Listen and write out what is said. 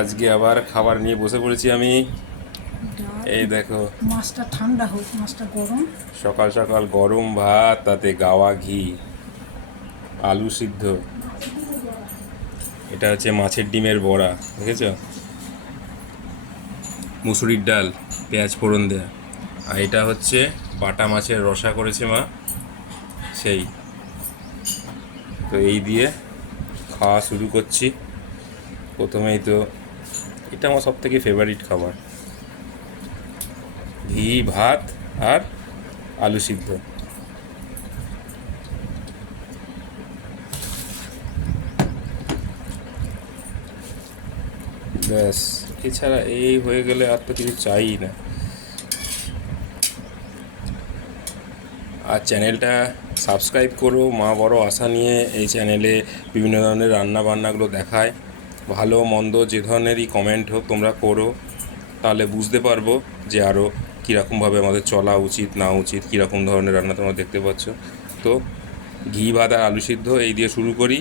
আজকে আবার খাবার নিয়ে বসে পড়েছি আমি। ডাল, এই দেখো, মাছটা ঠান্ডা হোক, মাছটা গরম। সকাল সকাল গরম ভাত, তাতে গাওয়া ঘি, আলু সিদ্ধ। এটা হচ্ছে মাছের ডিমের বড়া, দেখেছো? মুসুরির ডাল, পেঁয়াজ ফোড়ন দেয়া। আর এটা হচ্ছে বাটা মাছের রসা করেছে মা, সেই। তো এই দিয়ে খাওয়া শুরু করছি। প্রথমেই তো এটা আমার সব থেকে ফেভারিট খাবার, ঘি ভাত আর আলু সিদ্ধ। ব্যাস, এছাড়া এই হয়ে গেলে আর তো কিছু চাই না। আর চ্যানেলটা সাবস্ক্রাইব করো, মা বড় আশা নিয়ে এই চ্যানেলে বিভিন্ন ধরনের রান্না বান্নাগুলো দেখায়। ভালো মন্দ যে ধরনেরই কমেন্ট হোক তোমরা করো, তাহলে বুঝতে পারবো যে আরও কীরকমভাবে আমাদের চলা উচিত না উচিত, কীরকম ধরনের রান্না তোমরা দেখতে পাচ্ছ। তো ঘি ভাত আর আলু সিদ্ধ এই দিয়ে শুরু করি।